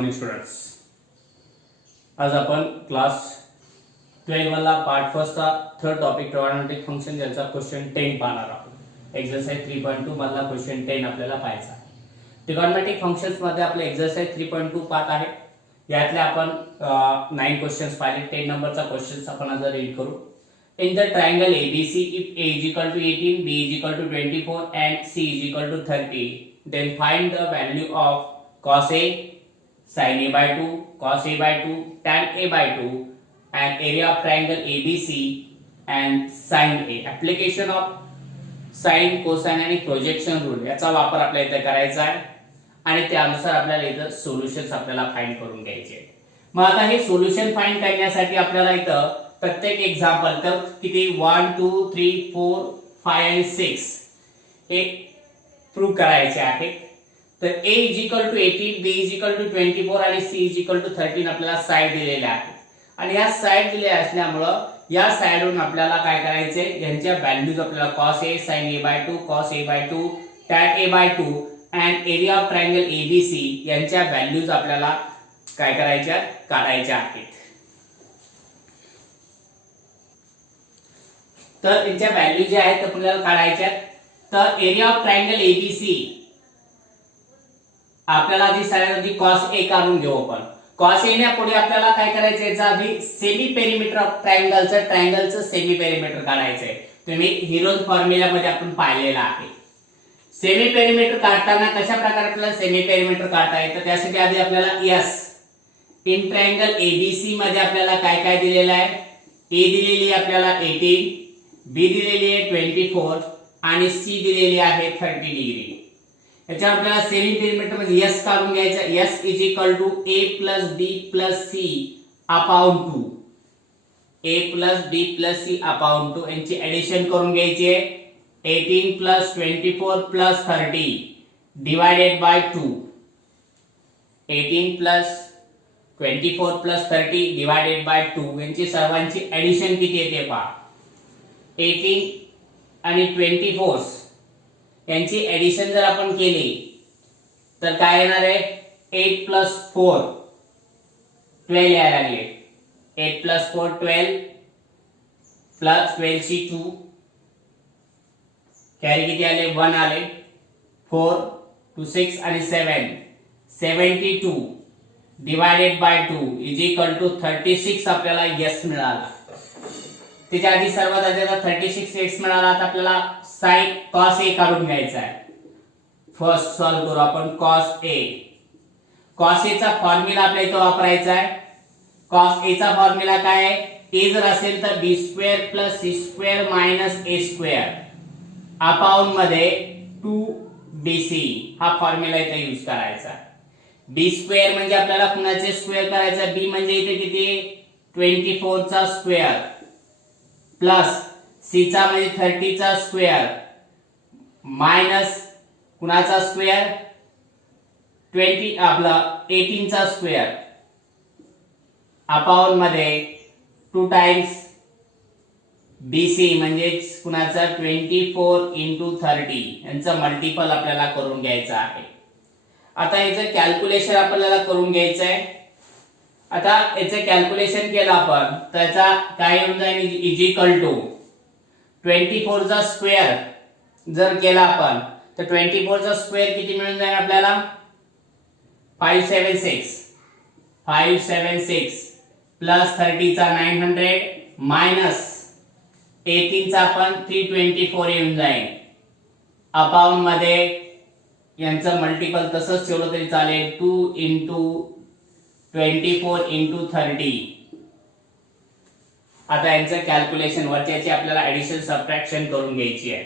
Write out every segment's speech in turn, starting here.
Morning students. आज आपण class 12 वाला पार्ट फर्स्टचा थर्ड टॉपिक ट्रिगोनोमेट्रिक फंक्शन ज्याचा क्वेश्चन 10 पाहणार आहोत. एक्सरसाइज 3.2 मधला क्वेश्चन 10 आपल्याला पाहायचा आहे. ट्रिगोनोमेट्रिक फंक्शन्स मध्ये आपले एक्सरसाइज 3.2 पाहत आहे. यातले आपण 9 क्वेश्चन्स पाहिले. 10 नंबरचा क्वेश्चन्स आपण आज रीड करू. In the triangle ABC, if A is equal to 18, B is equal to 24 and C is equal to 30, then find the value of cos A, sin A by 2, cos A by 2, tan A by 2 and area of triangle ABC and sin A. Application of sin, cosine आणि projection rule याचा वापर आपल्याला इथे करायचा आहे आणि त्यानुसार आपल्याला इथे सोल्युशन्स आपल्याला फाइंड करून घ्यायचे आहेत. मग आता हे सोल्युशन फाइंड करण्यासाठी आपल्याला इथे प्रत्येक एक्झाम्पल तर किती 1 2 3 4 5 आणि 6 हे प्रूव्ह करायचे आहे. तर A is equal to 18, B is equal to 24 आणि C is equal to 13 आपल्याला साइड दिलेले आहे आणि या साइड दिलेल्या असल्यामुळे या साइडवरून आपल्याला काय करायचे यांच्या व्हॅल्यूज आपल्याला cos A sin A by 2 cos A by 2 tan A by 2 and area of triangle ABC यांच्या व्हॅल्यूज आपल्याला काय करायच्या काढायच्या आहेत. तर यांच्या व्हॅल्यू जे आहेत आपल्याला काढायच्या. तर एरिया ऑफ ट्रायंगल एबीसी आपल्याला आधी सगळ्यात आधी cos A काढून घेऊ आपण. cos A ने पुढे आपल्याला काय करायचं याचा आधी सेमी पेरिमीटर ऑफ ट्रायंगलचं सेमी पेरिमीटर काढायचंय. तुम्ही हिरोज फॉर्म्युला मध्ये आपण पाहिलेला आहे. सेमी पेरिमीटर काढताना कशा प्रकारे आपल्याला सेमी पेरिमीटर काढता येतं त्यासाठी आधी आपल्याला S इन ट्रायंगल एबीसी मध्ये आपल्याला काय काय दिलेलं आहे. A दिलेली आपल्याला 18, B दिलेली आहे 24 आणि C दिलेली आहे 30 डिग्री. याच्या आपल्याला सेमी पेरिमीटर मध्ये S काढून घ्यायचा. S is equal to A plus B plus C upon 2. A plus B plus C upon 2 यांची एडिशन करून घ्यायची आहे. 18 plus 24 plus 30 divided by 2. 18 plus 24 plus 30 divided by 2 यांची सर्वांची एडिशन किती येते पहा. 18 आणि 24 यांची एडिशन जर आपण केली तर काय येणार आहे 8 प्लस 4 12 यायला लागले. 8 प्लस 4 12 प्लस 12 ची 2 कॅरी किती आले 1 आले. 4 2 6 आणि 7 72 divided by 2 is equal to 36 आपल्याला यस मिळाला. त्याच्या आधी सर्वात आधी 36x मिळाला. आता आपल्याला sin cos A काढून घ्यायचा आहे. फर्स्ट सॉल्व करू आपण cos A. cos A चा फॉर्म्युला आपल्या इथे वापरायचा आहे. cos A चा फॉर्म्युला काय आहे. A जर असेल तर b² + c² - a² अपॉन मध्ये 2bc हा फॉर्म्युला इथे यूज करायचा आहे. b² म्हणजे आपल्याला कुणाचे स्क्वेअर करायचा. b म्हणजे इथे किती 24 चा स्क्वेअर प्लस c चा म्हणजे 30 चा स्क्वेअर मायनस कुणाचा स्क्वेअर 20 आपला 18 चा स्क्वेअर अपॉन मध्ये 2 टाइम्स bc म्हणजे कुणाचा 24 * 30 यांचा मल्टिपल आपल्याला करून घ्यायचा आहे. आता याचं कॅल्क्युलेशन आपल्याला करून घ्यायचं आहे. आता याचे कॅल्क्युलेशन केलं आपण त्याचा काय येऊन जाईल इज इक्वल टू 24 चा स्क्वेअर जर केला आपण तर 24 चा स्क्वेअर किती मिळून जाईल आपल्याला 576 प्लस 30 चा 900 मायनस 18 चा आपण 324 येऊन जाईल अपॉन मध्ये यांचं मल्टिपल तसंच ठेवलं तरी चालेल 2 * 24 * 30. आता यांचं कॅल्क्युलेशन वरच्याची आपल्याला एडिशन सबट्रॅक्शन करून घ्यायची आहे.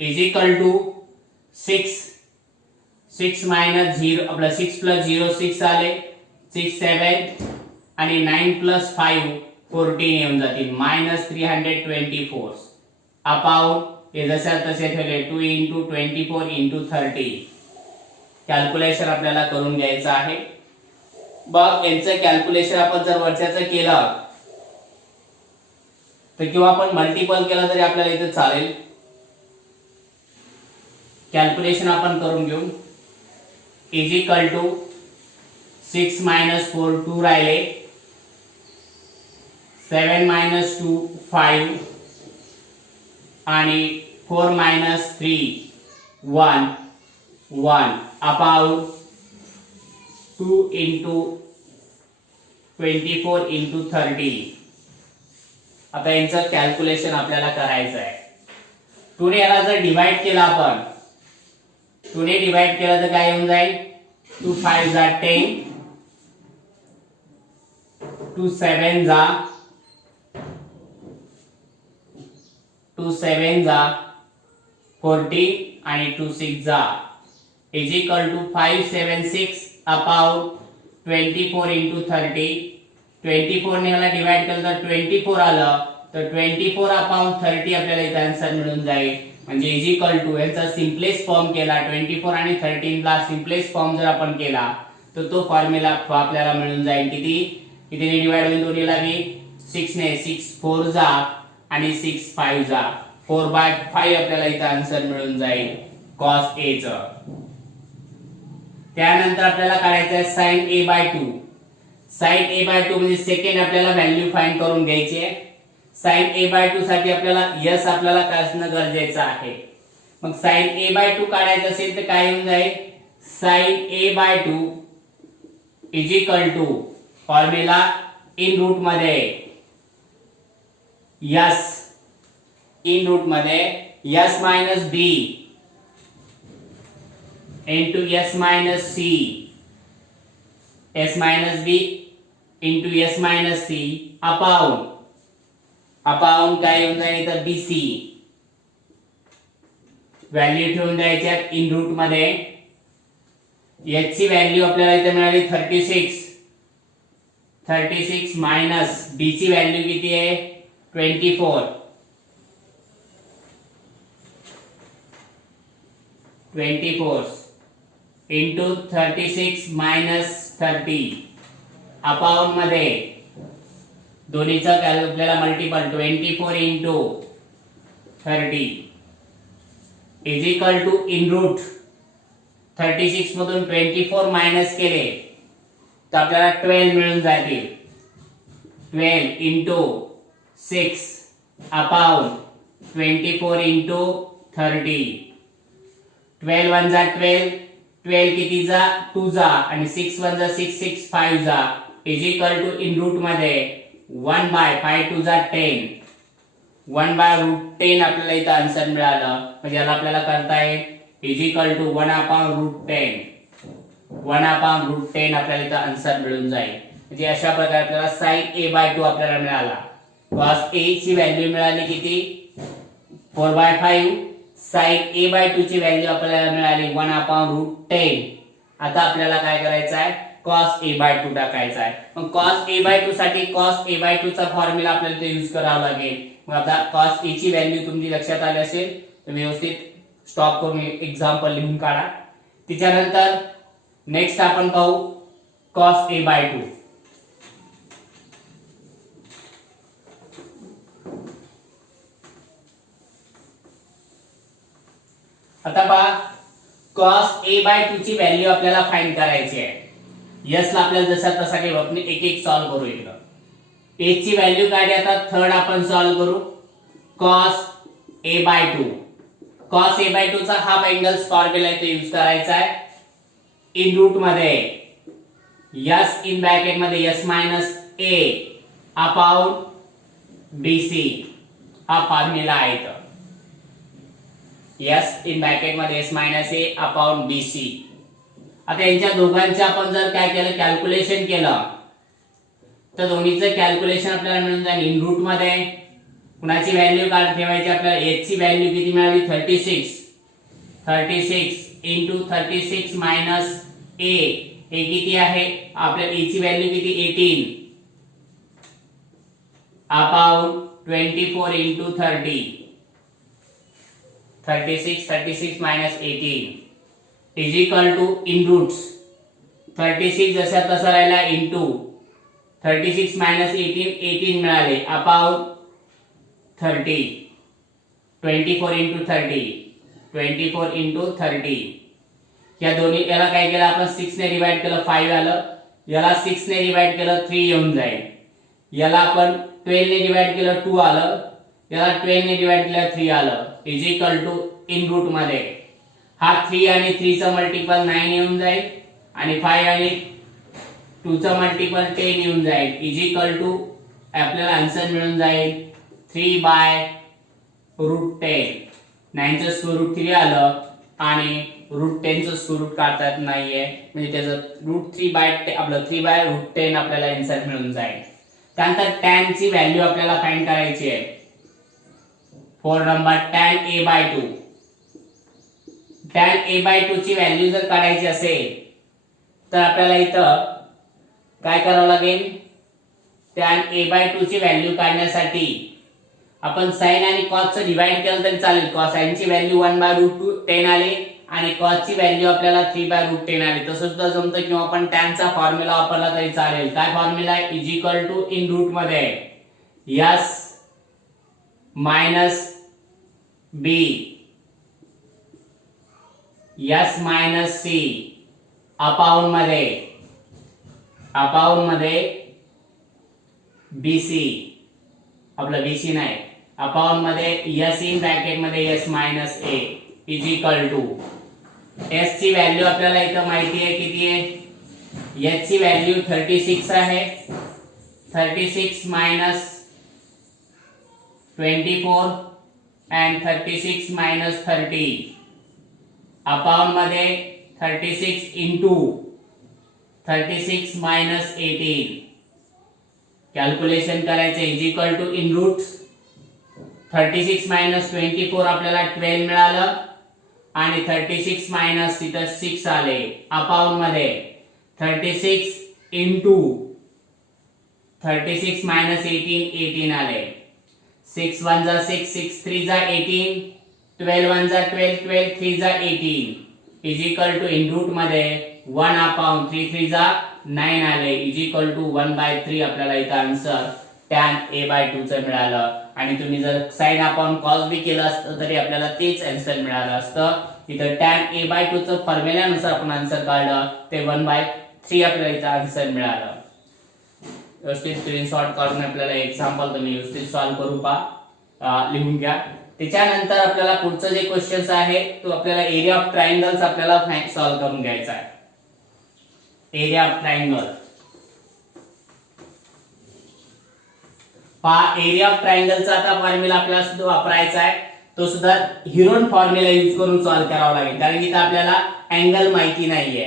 इज इक्वल टू 6 मायनस 0 आपला 6 प्लस 0 6 आले 6 7 आणि 9 प्लस 5 14 येऊन जातील मायनस 324 अपॉन हे जसे तसे ठेवले 2 * 24 * 30. कॅल्क्युलेशन आपल्याला करून घ्यायचं आहे. बघ यांचं कॅल्क्युलेशन आपण जर वरच्याचं केलं तर किंवा आपण मल्टिपल केलं तरी आपल्याला इथे चालेल. कॅल्क्युलेशन आपण करून घेऊ. इज इक्वल टू 6 minus 4 2 राहिले, 7 minus 2 5 आणि 4 minus 3 1 1 अपॉन 2 into 24 into 30. आता यांचं कॅल्क्युलेशन आपल्याला करायचं आहे. 2 ने याला जर डिवाइड केला आपण, 2 ने डिवाइड केला तर काय येऊन जाईल, 2 5 जा 10, 2 7 जा 14 आणि 2 6 जा is equal to 576 upon 24 into 30. 24 ने याला डिवाइड केलं तर 24 आलं, तर 24 अपॉन 30 आपल्याला इथे आन्सर मिळून जाईल. म्हणजे इज इक्वल टू याचा सिम्पलेस्ट फॉर्म केला, 24 आणि 13 ला सिम्पलेस्ट फॉर्म जर आपण केला तर तो फॉर्म्युला आपल्याला मिळून जाईल. किती ने डिवाइड होईल दोन्हीला बी, 6 ने, 6 4 जा आणि 6 5 जा, 4/5 आपल्याला इथे आन्सर मिळून जाईल cos a च. त्यानंतर आपल्याला काढायचं आहे sin a/2. sin a/2 म्हणजे सेकंड आपल्याला व्हॅल्यू फाइंड करून घ्यायची आहे. sin a/2 साठी आपल्याला s आपल्याला काढणं गरजेचं आहे. मग sin a/2 काढायचं असेल तर काय येऊन जाईल, sin a/2 is equal to formula in root मध्ये s, इन रूट मध्ये s minus b into s minus c, s minus b into s minus c upon काय येऊन जाईल तर bc. व्हॅल्यू ठेवून द्यायच्यात इन रूट मध्ये. h ची value आपल्याला इथे मिळाली 36 मायनस b ची व्हॅल्यू किती आहे 24 into 36 minus 30 अपॉन मध्ये दोन्हीचा आपल्याला multiple 24 into 30 is equal to in root 36 मधून 24 मायनस केले तर आपल्याला 12 मिळून जातील. 12 into 6 अपॉन 24 into 30. 12 1 जा 12, 12 किती जा 2 जा आणि 6 1 जा 6 6 5 जा is equal to in root मध्ये 1/5 2 जा 10, 1/√10 आपल्याला इथं आन्सर मिळालं. म्हणजे याला आपल्याला करता येईल इज इक्वल टू 1/√10, 1/√10 आपल्याला इथं आन्सर मिळून जाईल. म्हणजे अशा प्रकारे आपल्याला sin a/2 आपल्याला मिळाला. cos a ची व्हॅल्यू मिळाली किती 4/5, sin a/2 ची व्हॅल्यू आपल्याला मिळाली 1/√10. आता आपल्याला काय करायचं आहे cos a/2 टाकायचा आहे. मग cos a/2 साठी cos a/2 चा फॉर्म्युला आपल्याला इथे यूज करावा लागेल. मग आता cos a ची व्हॅल्यू तुमची लक्षात आली असेल तर व्यवस्थित स्टॉप करून एक्झाम्पल लिहून काढा. त्याच्यानंतर नेक्स्ट आपण पाहू cos a/2. आता पहा cos a/2 ची व्हॅल्यू आपल्याला फाइंड करायची आहे. s ला आपल्याला जसा तसा काही आपण एक एक सॉल्व करू. इकडं a ची व्हॅल्यू काढली. आता थर्ड आपण सॉल्व करू cos a/2. cos a/2 चा हाफ अँगल फॉर्म्युला इथे यूज करायचा आहे. इन रूट मध्ये s इन ब्रॅकेट मध्ये s minus a upon bc हा फॉर्म्युला आहे. तर s इन ब्रॅकेट मध्ये s minus a upon bc. आता यांच्या दोघांचे आपण जर काय केलं कॅल्क्युलेशन केलं तर दोन्हीचं कॅल्क्युलेशन आपल्याला मिळून जाईल. इन रूट मध्ये कुणाची व्हॅल्यू काढ ठेवायची आपल्याला h ची व्हॅल्यू किती मिळाली 36 into 36 minus a हे किती आहे आपल्या a ची व्हॅल्यू किती 18 upon 24 into 30. 36 minus 18 is equal to in roots 36 जसा तसा राहिला into 36 minus 18 मिळाले अपॉन 30. 24 into 30 या दोन्ही याला काय केलं आपण 6 ने डिवाइड केलं 5 आलं. याला 6 ने डिवाइड केलं 3 येऊन जाईल. याला आपण 12 ने डिवाइड केलं 2 आलं. याला 12 ने डिवाइड केलं 3 आलं. Is equal to in root मध्ये हा 3 आणि 3 चा मल्टिपल 9 येऊन जाईल आणि 5 आणि 2 चा मल्टिपल 10 येऊन जाईल. इज इक्वल टू आपल्याला आन्सर मिळून जाईल 3 बाय रूट 10. 9 चं स्क्वेअर रूट 3 आलं आणि रूट 10 चं स्क्वेअर रूट काढता येत नाहीये, म्हणजे त्याचं रूट 3 बाय आपलं 3 बाय रूट 10 आपल्याला आन्सर मिळून जाईल. त्यानंतर tan ची व्हॅल्यू आपल्याला फाइंड करायची आहे. 4 number tan a by 2. tan a by 2 ची व्हॅल्यू जर काढायची असेल तर आपल्याला इथं काय करावं लागेल. tan a बाय 2 ची व्हॅल्यू काढण्यासाठी आपण sin आणि cos चं डिवाइड केलं तरी चालेल. cos sin ची व्हॅल्यू 1 बाय रूट 10 आली आणि cos ची व्हॅल्यू आपल्याला 3 बाय रूट 10 आली. तसं सुद्धा जमतं किंवा आपण tan चा फॉर्म्युला वापरला तरी चालेल. काय फॉर्म्युला आहे. Is equal to in root मध्ये s minus b s minus c upon मध्ये bc आपलं bc नाही अपाउंड मध्ये s इन ब्रॅकेट मध्ये s minus a is equal to s ची व्हॅल्यू आपल्याला इथं माहिती आहे किती आहे. s ची व्हॅल्यू 36 आहे. 36 मायनस 24 and 36 minus 30 अपाउंड मध्ये 36 into 36 minus 18 कॅल्क्युलेशन करायचे. Is equal to in root 36 minus 24 आपल्याला 12 मिळालं आणि 36 minus तिथं 6 आले. अपाउंड मध्ये 36 into 36 minus 18 18 आले. 6 1 जा 6 6 3 जा 18 12 1 जा 12 12 3 जा 18 is equal to in root मध्ये 1 अपाउंड 3 3 जा 9 आले. इज इक्वल टू 1/3 आपल्याला इथं आन्सर tan a बाय 2 चं मिळालं. आणि तुम्ही जर sin अपॉन cos बी केलं असतं तरी आपल्याला तेच आन्सर मिळालं असतं. इथं tan a बाय 2 चं फॉर्म्युल्यानुसार आपण आन्सर काढलं ते 1/3 आपल्याला इथं आन्सर मिळालं. व्यवस्थित स्क्रीनशॉट काढून आपल्याला एक्झाम्पल तुम्ही व्यवस्थित सॉल्व्ह करू लिहून घ्या. त्याच्यानंतर आपल्याला पुढचं जे क्वेश्चन्स आहे तो आपल्याला एरिया ऑफ ट्रायंगल्स आपल्याला सॉल्व्ह करून घ्यायचा आहे. Area of triangle area of ट्रायंगलचा आता फॉर्म्युला आपल्याला सुद्धा वापरायचा आहे. तो सुद्धा हिरोन फॉर्म्युला यूज करून सॉल्व्ह करावा लागेल, कारण इथे आपल्याला अँगल माहिती नाहीये.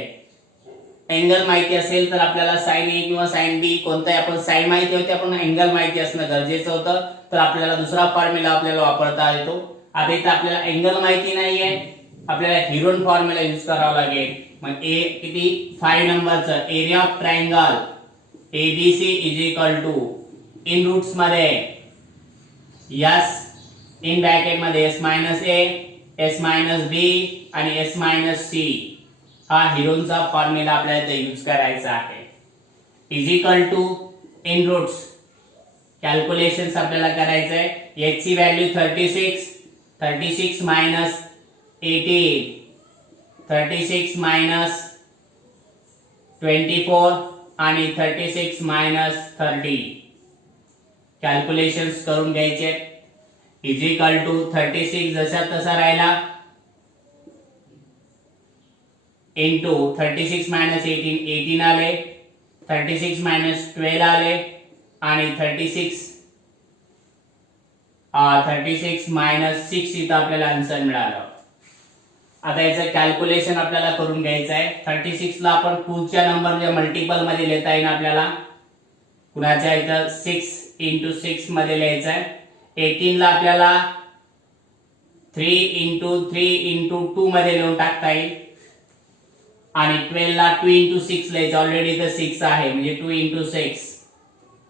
अँगल माहिती असेल तर आपल्याला sin A किंवा sin B कोणताही आपण sin माहिती होते आपण अँगल माहिती असणं गरजेचं होतं, तर आपल्याला दुसरा फॉर्म्युला आपल्याला वापरता येतो. आता इथे आपल्याला अँगल माहिती नाहीये, आपल्याला हिरोन फॉर्म्युला यूज करावा लागेल. मग ए किती 5 नंबरचं area of triangle ABC is equal to in roots मध्ये s इन ब्रॅकेट मध्ये s minus a s minus b आणि s मायनस c हा हिरोनचा फॉर्म्युला आपल्याला इथे यूज करायचा आहे. Is equal to in roots calculations आपल्याला करायचं आहे. h ची व्हॅल्यू 36 मायनस 18 36 मायनस 24 आणि 36 मायनस 30 कॅल्क्युलेशन्स करून घ्यायचे. इज इक्वल टू 36 जसा तसा राहिला इंटू 36 मायनस 18 आले, 36 मायनस 12 आले आणि 36 मायनस 6 इथं आपल्याला आन्सर मिळालं. आता याचं कॅल्क्युलेशन आपल्याला करून घ्यायचं आहे. 36 ला आपण पुढच्या नंबरच्या मल्टिपल मध्ये लिहिता येईल आपल्याला. कुणाच्या इथं 6 into 6 मध्ये लिहायचं आहे. 18 ला आपल्याला 3 into 3 into 2 मध्ये लिहून टाकता येईल आणि 12 ला 2 into 6 लिहायचं. ऑलरेडी इथं 6 आहे म्हणजे 2 into 6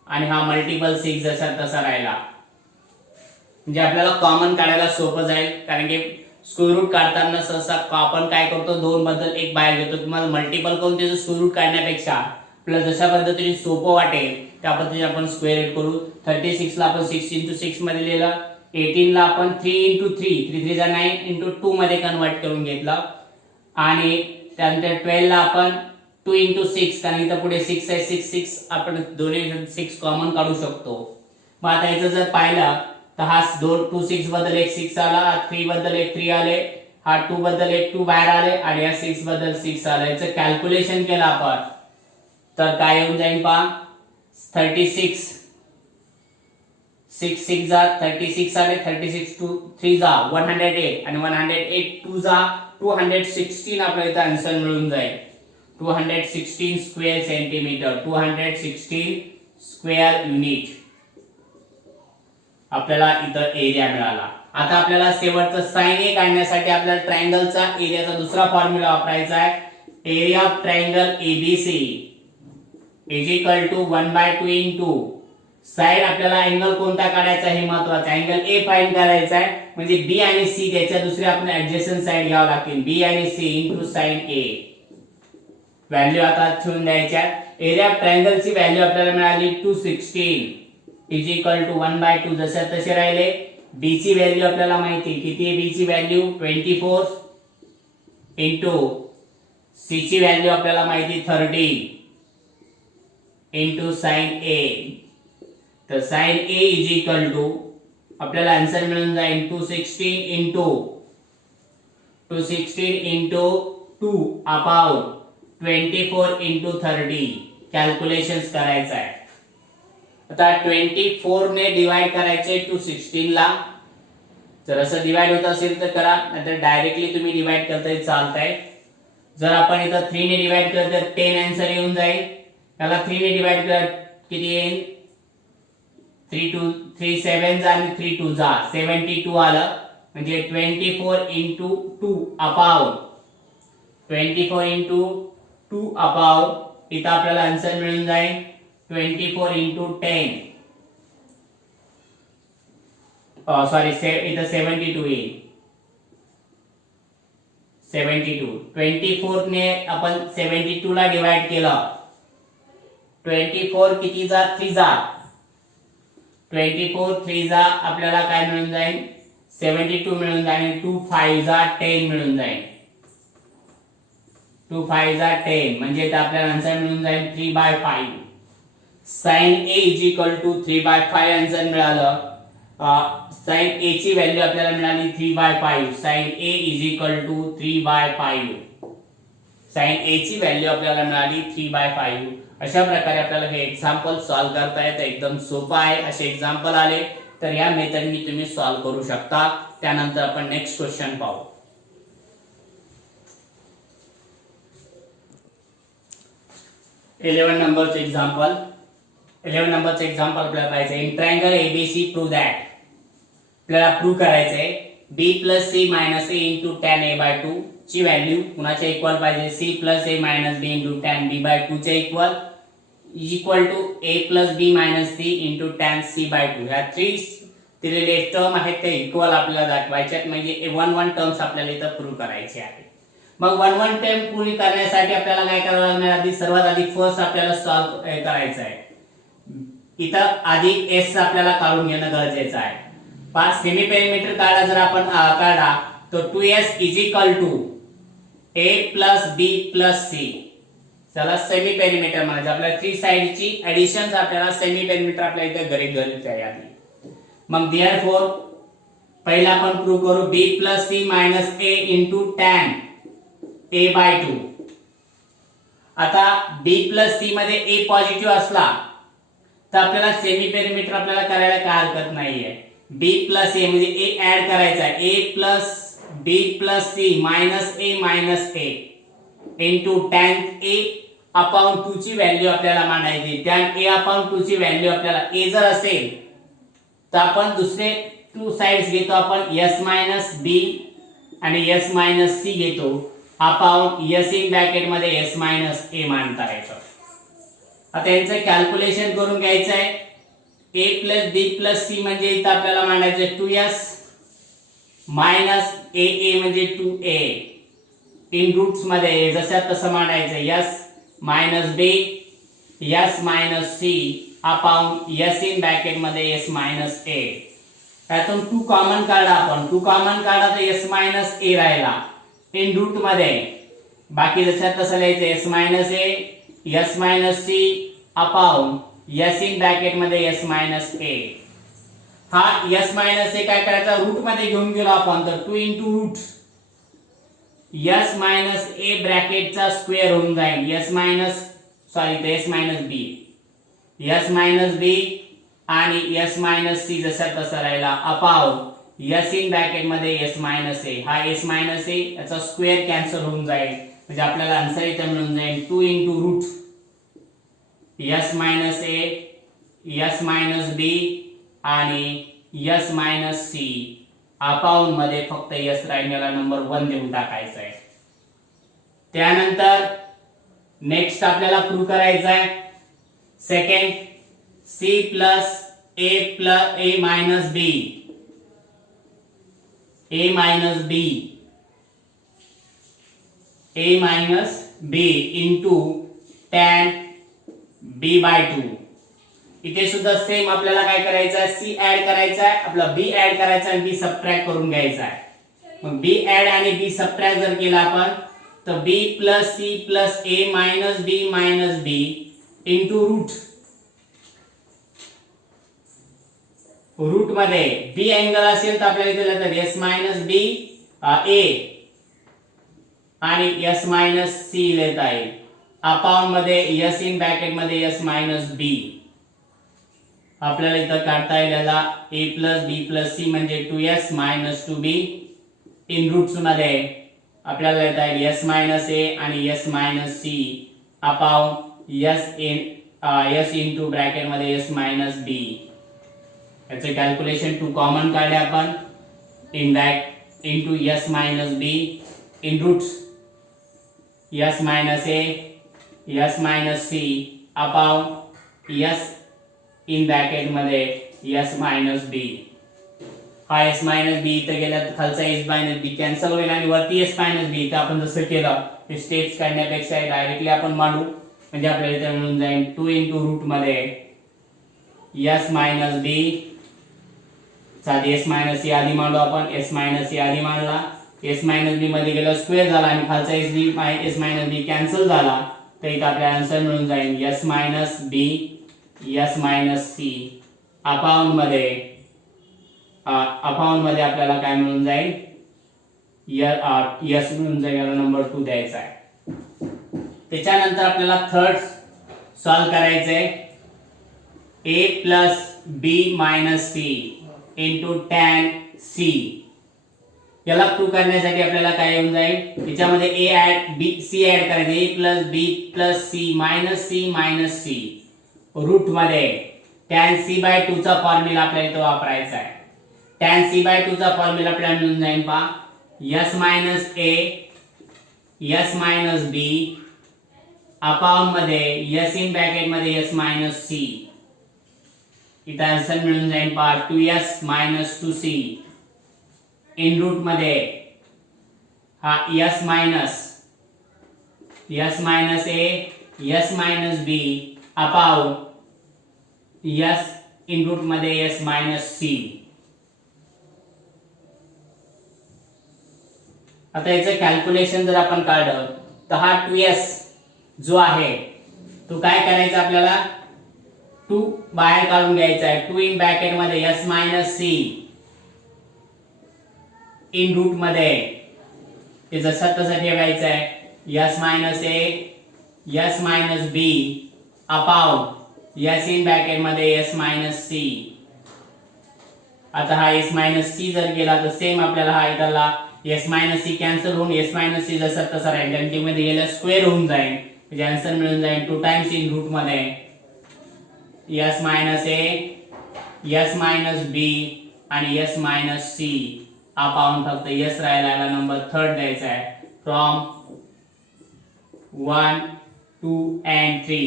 आणि हा मल्टिपल 6 जसा तसा राहिला. म्हणजे आपल्याला कॉमन काढायला सोपं जाईल, कारण की स्क्वेअर रूट काढताना सहसा आपण काय करतो 2 बद्दल 1 बाहेर घेतो. तुम्हाला मल्टिपल करून त्याचं स्क्वेअर रूट काढण्यापेक्षा आपल्याला जशा पद्धतीने सोपं वाटेल त्या पद्धतीने आपण स्क्वेअर रूट करू. 36 ला आपण 6 into 6 मध्ये लिहिलं. 18 ला आपण 3 into 3 3 जा 9 into 2 मध्ये कन्वर्ट करून घेतलं आणि त्यानंतर 12 ला आपण 2 इंटू 6, कारण इथं पुढे 6 आहे, 6 आपण दोन्ही 6 कॉमन काढू शकतो. मग आता याचं जर पाहिलं तर हा 2 6 बद्दल एक 6 आला, 3 बद्दल एक 3 आले, हा 2 बद्दल एक 2 बाहेर आले आणि या 6 बद्दल 6 आले. याचं कॅल्क्युलेशन केलं आपण तर काय येऊन जाईल पहा 36. 6 6 जा 36 आले, 36 2 3 जा 108 आणि 108 2 जा 216 आपल्याला इथं आन्सर मिळून जाईल. 216 स्क्वेअर सेंटीमीटर, 216 स्क्वेअर युनिट आपल्याला इथं एरिया मिळाला. आता आपल्याला शेवटचं साइन ए काढण्यासाठी आपल्याला ट्रायंगलचा एरियाचा दुसरा फॉर्म्युला वापरायचा आहे. Area of triangle ABC is equal to 1/2 into side. आपल्याला अँगल कोणता काढायचा हे महत्वाचं आहे. अँगल ए फाइंड करायचा आहे, म्हणजे बी आणि सी त्याच्या दुसऱ्या आपण ऍडजस्टंट साइड घ्यावं लागतील. बी आणि सी इंटू साइन ए. व्हॅल्यू आता ठेवून द्यायच्या. एरिया ऑफ ट्रायंगलची व्हॅल्यू आपल्याला मिळाली 216 इज इक्वल टू 1/2. जसे तसे राहिले. बी ची व्हॅल्यू आपल्याला माहिती किती आहे. बी ची व्हॅल्यू 24 इंटू सी ची व्हॅल्यू आपल्याला माहिती 30 इंटू साइन ए. तर sine A is equal to आपल्याला आन्सर मिळून जाईल 216 इंटू 2 अपॉन 24 इंटू 30. कॅल्क्युलेशन्स करायचं आहे. आता 24 ने डिवाइड करायचे 216 ला. जर असं डिवाइड होत असेल तर करा, नाहीतर डायरेक्टली तुम्ही डिवाइड करताय चालतंय. जर आपण इथं 3 ने डिवाइड केलं तर 10 आन्सर येऊन जाईल. त्याला 3 ने डिवाइड कर किती येईल 3 7 जा आणि 3 2 जा 72 आलं. म्हणजे 24 इंटू 2 अपॉन 24 इंटू 2 अपॉन इथं आपल्याला आन्सर मिळून जाईल 24 इंटू 10. सॉरी इथं 72 येईल. 72 24 ने आपण 72 ला डिवाइड केलं. 24 किती जा 3 जा 24 3 जा आपल्याला काय मिळून जाईल 72 मिळून जाईल. 2 5 जा 10 मिळून जाईल. 2 5 जा 10 म्हणजे आपल्याला आन्सर मिळून जाईल 3/5. Sine A is equal to 3/5 answer मिळालं. साइन ए ची व्हॅल्यू आपल्याला मिळाली 3/5. Sine A is equal to 3/5. Sine A ची व्हॅल्यू आपल्याला मिळाली 3/5. अशा प्रकारे आपल्याला हे एक्झाम्पल सॉल्व्ह करता येतं. एकदम सोपं आहे. असे एक्झाम्पल आले तर या मेथडनी तुम्ही सॉल्व्ह करू शकता. त्यानंतर आपण नेक्स्ट क्वेश्चन पाहू. 11 नंबरचे एक्झाम्पल. 11 नंबरचे एक्झाम्पल आपल्याला पाहायचं in triangle ABC prove that. आपल्याला प्रूव्ह करायचंय b plus C minus a into tan a by 2 ची व्हॅल्यू कुणाच्या इक्वल पाहिजे. C plus a minus b into tan b by 2 च्या equal to a plus B minus C into tan c by 2. ह्या 3 दिलेले term आहेत ते equal आपल्याला दाखवायचे. म्हणजे 1 टर्म्स आपल्याला इथं प्रूव्ह करायचे आहे. मग 1 टर्म प्रूव्ह करण्यासाठी आपल्याला काय करावं लागणार. आधी सर्वात आधी फर्स्ट आपल्याला सॉल्व्ह करायचं आहे. इथं आधी एस आपल्याला काढून घेणं गरजेचं आहे. 5 सेमी पेरिमीटर काढा जर आपण काढा तर 2s is equal to a plus B plus c. चला सेमी पेरिमीटर म्हणजे आपल्याला 3 साइडची ऍडिशन्स आपल्याला सेमी पेरिमीटर आपल्या इथे गरजेचं आहे आधी. मग देअरफॉर पहिला आपण प्रूव्ह करू b plus C minus a into tan a by 2. आता b प्लस सी मध्ये a पॉझिटिव्ह असला तर आपल्याला सेमी पेरिमीटर आपल्याला करायला काय हरकत नाहीये. b प्लस a म्हणजे a ऍड करायचा आहे. a plus b plus C minus a minus a into tan a upon 2 ची व्हॅल्यू आपल्याला मांडायची. टॅन a अपॉन 2 ची व्हॅल्यू आपल्याला a जर असेल तर आपण दुसरे 2 साइड्स घेतो. आपण s मायनस b आणि s मायनस c घेतो. अपॉन s इन ब्रॅकेट मध्ये s मायनस a मांडता येतं. आता यांचं कॅल्क्युलेशन करून घ्यायचं आहे. a plus b plus c म्हणजे इथं आपल्याला मांडायचं 2s मायनस a म्हणजे 2a इन रूट्स मध्ये जसं तसं मांडायचं. s minus b s minus c upon s in bracket मध्ये s मायनस a. त्यातून 2 कॉमन काढा आपण. 2 कॉमन काढा तर s मायनस a राहिला इन रूट मध्ये बाकी जसं तसं लिहायचं s minus A S minus c upon s in bracket मध्ये एस मायनस ए. हा एस मायनस ए काय करायचा रूट मध्ये घेऊन गेलो आपण तर 2 इंटू रूट एस मायनस ए ब्रॅकेटचा स्क्वेअर होऊन जाईल एस मायनस एस मायनस बी एस मायनस बी आणि एस मायनस सी जसा तसा राहिला अपॉन एस इन ब्रॅकेट मध्ये एस मायनस ए. हा एस मायनस ए याचा स्क्वेअर कॅन्सल होऊन जाईल म्हणजे आपल्याला आन्सर इथे मिळून जाईल 2 into root S minus A S minus B आणि एस मायनस सी अपॉन मध्ये फक्त एस राहिलेला नंबर 1 देऊन टाकायचा आहे. त्यानंतर नेक्स्ट आपल्याला प्रूव्ह करायचं आहे second C plus a minus B A minus b into tan b by 2. इथे सुद्धा सेम आपल्याला काय करायचं आहे सी ऍड करायचा आहे आपला बी ऍड करायचा आणि बी सबट्रॅक्ट करून घ्यायचा आहे. मग बी ऍड आणि बी सबट्रॅक्ट जर केला आपण तर बी plus C plus a minus b into route मध्ये बी अँगल असेल तर आपल्याला इथे लिहितात एस मायनस बी ए आणि एस मायनस सी लिहिता येईल अपॉन मध्ये एस इन ब्रॅकेट मध्ये एस मायनस बी. आपल्याला इथं काढता येईल याला ए प्लस बी प्लस सी म्हणजे 2s minus 2b in roots मध्ये आपल्याला लिहिता येईल एस मायनस ए आणि S minus c upon s into bracket मध्ये एस मायनस बी. याचे कॅल्क्युलेशन 2 कॉमन काढले आपण in back into s minus b in roots s minus A S minus c upon s in bracket मध्ये s minus b. हा s minus बी इथे गेला तर खालचा एस मायनस बी कॅन्सल होईल आणि वरती एस मायनस बी. इथे आपण जसं केलं ते स्टेप्स काढण्यापेक्षा डायरेक्टली आपण मांडू म्हणजे आपल्याला इथे मिळून जाईल 2 इंटू रूट मध्ये एस मायनस बी साधी एस मायनस सी आधी मांडू आपण एस मायनस सी आधी मांडला एस मायनस बी मध्ये गेला स्क्वेअर झाला आणि खालचा एस मायनस बी कॅन्सल झाला तर इथे आपल्याला आन्सर मिळून जाईल एस मायनस बी एस मायनस सी अपॉन मध्ये आपल्याला काय मिळून जाईल एस मिळून जाईल याला नंबर 2 द्यायचा आहे. त्याच्यानंतर आपल्याला थर्ड सॉल्व करायचंय A plus B minus C into tan C. याला प्रूव्ह करण्यासाठी आपल्याला काय येऊन जाईल याच्यामध्ये A add B C add करायचं A plus B plus C minus C root मध्ये tan c बाय 2 चा फॉर्म्युला आपल्याला इथे वापरायचा आहे. tan c बाय 2 चा फॉर्म्युला आपल्याला मिळून जाईल पहा s minus a s minus b upon मध्ये s इन ब्रॅकेट मध्ये s मायनस c. इथे आन्सर मिळून जाईल पहा 2s minus 2c in root मध्ये हा s minus a s minus b upon s in root मध्ये s मायनस c. आता याचं कॅल्क्युलेशन जर आपण काढलं तर हा 2s जो आहे तो काय करायचा आपल्याला 2 बाहेर काढून घ्यायचा आहे 2 इन ब्रॅकेट मध्ये s minus c in root मध्ये हे जसं तसं ठेवायचं आहे s minus a s minus b upon s in bracket मध्ये s मायनस c. आता हा s मायनस c जर गेला तर सेम आपल्याला हा इथला s मायनस c कॅन्सल होऊन s मायनस c जसा तसा राहील आणि मध्ये गेला स्क्वेअर होऊन जाईल म्हणजे आन्सर मिळून जाईल 2 टाइम्स इन रूट मध्ये s minus a s minus b आणि s मायनस c अपॉन फक्त s राहिला नंबर थर्ड द्यायचा आहे फ्रॉम 1 2 and 3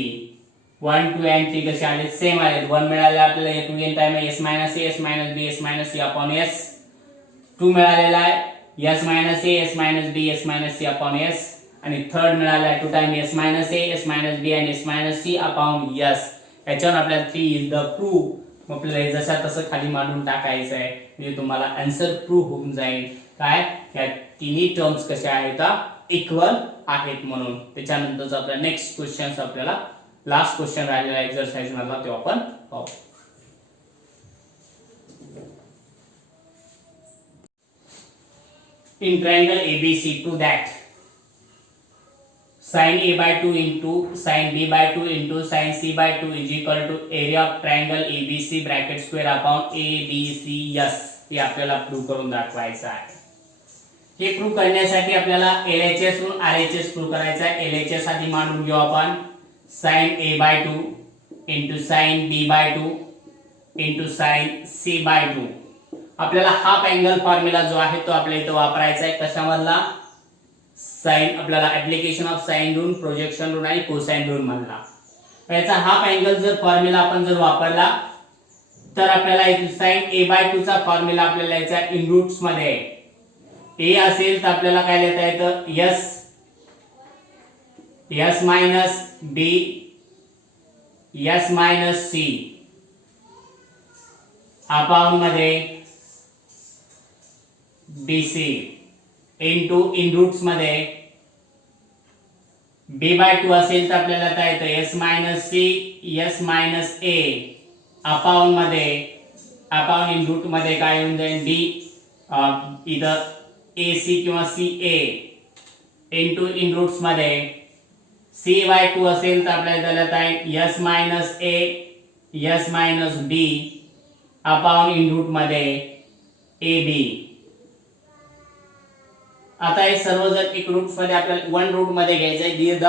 1 2 and 3 कसे आले सेम आले 1 मिळाले आपल्याला 2 in time s minus a s minus b s minus c upon s 2 मिळालेला आहे s minus a s minus b s minus c upon s आणि थर्ड मिळाला आहे 2 time s minus a s minus b आणि s minus c upon s. याच्यावर आपल्याला 3 is the proof आपल्याला जसा तसं खाली मांडून टाकायचं आहे म्हणजे तुम्हाला आन्सर प्रूफ होऊन जाईल काय या तिन्ही टर्म्स कशा आहेत इक्वल आहेत म्हणून. त्याच्यानंतरचा आपला नेक्स्ट क्वेश्चन आपल्याला लास्ट क्वेश्चन राहिलेला एक्सरसाइज मधला तो आपण पाहू. In triangle ABC to that sin A by 2 into sin B by 2 into sin C by 2 is equal to area of triangle ABC bracket square upon ABCS. हे आपल्याला prove करून दाखवायचं आहे. हे प्रूव्ह करण्यासाठी आपल्याला LHS वरून RHS प्रूव्ह करायचा आहे. LHS आधी मांडून घेऊ आपण. sin A by 2 into sin B by 2 into sin C by 2. आपल्याला हाफ अँगल फॉर्म्युला जो आहे तो आपल्या इथे वापरायचा आहे. कशामधला? साइन, आपल्याला application of sine rule, projection rule आणि कोसाइन रूल मधला. याचा हाफ अँगल जर फॉर्म्युला आपण जर वापरला तर आपल्याला इथे sin A by 2 चा फॉर्म्युला आपल्याला याचा इन रूट्स मध्ये A असेल तर आपल्याला काय लिहिता येतं? S minus B S minus C upon मध्ये BC इंटू इन रूट्स मध्ये B by 2 असेल तर आपल्याला काय येतं? S minus C S minus A upon मध्ये अपॉन इन रूट मध्ये काय होऊन जाईल? D इथं AC किंवा CA इंटू इन रूट्स मध्ये C by 2 असेल तर आपल्याला त्याला काय? S minus A S minus B upon in root मध्ये AB. आता हे सर्व जर एक रूट्स मध्ये आपल्याला वन रूट मध्ये घ्यायचं आहे. दी द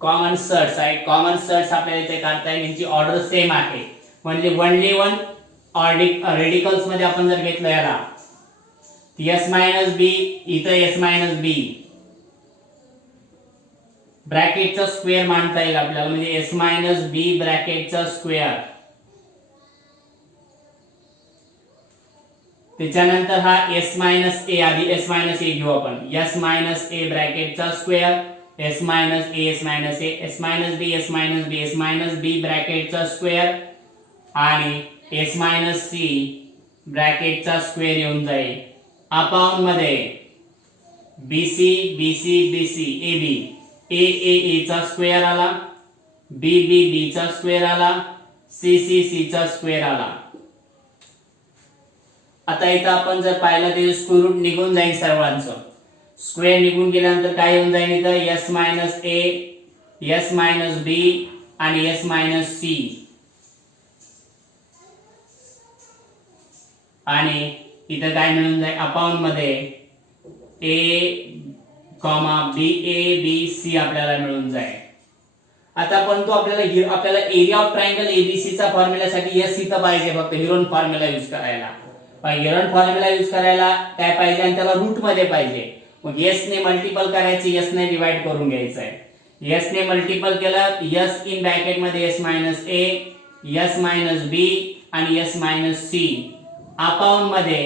कॉमन सर्ट्स आहे. कॉमन सर्ट्स आपल्याला इथे काढता येईल. यांची ऑर्डर सेम आहे. म्हणजे वनली वन रेडिकल्स मध्ये आपण जर घेतलं याला S मायनस बी इथं S मायनस बी ब्रॅकेटचा स्क्वेअर मांडता येईल आपल्याला. म्हणजे S मायनस बी ब्रॅकेटचा स्क्वेअर. त्याच्यानंतर हा S मायनस ए, आधी S मायनस ए घेऊ आपण. S मायनस ए ब्रॅकेटचा स्क्वेअर S मायनस ए S मायनस ए S मायनस बी S मायनस बी S मायनस बी ब्रॅकेटचा स्क्वेअर आणि S मायनस सी ब्रॅकेटचा स्क्वेअर येऊन जाईल अपॉन मध्ये BC BC BC AB A A A चा स्क्वेअर आला B B B चा square आला C C C चा square आला. आता इथं आपण जर पाहिलं तर स्क्वेअर रूट निघून जाईल सर्वांचं. स्क्वेअर निघून गेल्यानंतर काय होऊन जाईल? इथं S minus A S minus B आणि S मायनस C आणि इथं काय मिळून जाईल? अपॉन मध्ये A B A B C आपल्याला मिळून जाईल. आता पण तो आपल्याला एरिया ऑफ ट्रायंगल ABC चा फॉर्म्युल्यासाठी S इथं पाहिजे, फक्त हिरोन फॉर्म्युला यूज करायला. हिरोन फॉर्म्युला यूज करायला काय पाहिजे? आणि त्याला रूट मध्ये पाहिजे. मग S ने मल्टिपल करायचे, S ने डिवाइड करून घ्यायचं आहे. S ने मल्टिपल केलं S इन ब्रॅकेट मध्ये S minus A S minus B आणि S मायनस C अपॉन मध्ये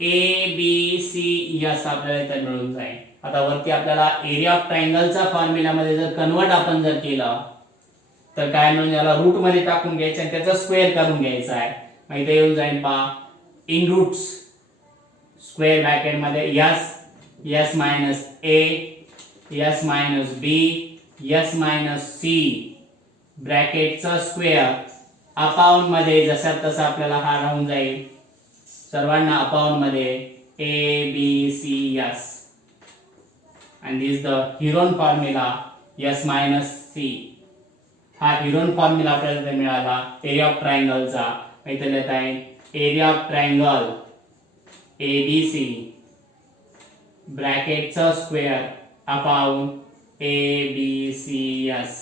A B C S आपल्याला इथे मिळून जाईल. आता वरती आपल्याला एरिया ऑफ ट्रायंगलचा फॉर्म्युला मध्ये जर कन्वर्ट आपण जर केलं तर काय मिळून याला रूट मध्ये टाकून घ्यायचं आणि त्याचा स्क्वेअर करून घ्यायचा आहे. मग इथे येऊन जाईल पहा इन रूट्स स्क्वेअर ब्रॅकेट मध्ये S minus A S minus B S minus C ब्रॅकेटचा स्क्वेअर अपॉन मध्ये जसा तसा आपल्याला हा राहून जाईल सर्वांना अपॉन मध्ये A B C S and this is the Heron formula S minus C. हा हिरोन फॉर्म्युला आपल्याला मिळाला एरिया ऑफ ट्रायंगलचा. इथे लिहित आहे एरिया ऑफ ट्रायंगल ABC ब्रॅकेटचा square upon ABCS.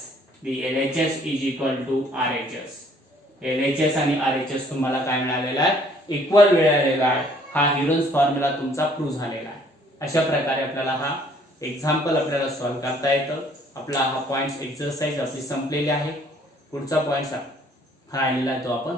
The LHS is equal to RHS. LHS आणि RHS तुम्हाला काय मिळालेला आहे? इक्वल मिळालेला आहे. हा हिरोन्स फॉर्म्युला तुमचा प्रूव्ह झालेला आहे. अशा प्रकारे आपल्याला हा एक्झाम्पल आपल्याला सॉल्व्ह करता येतं. आपला हा पॉइंट्स एक्सरसाइज आपली संपलेली आहे. पुढचा पॉइंट हा आलेला आहे तो आपण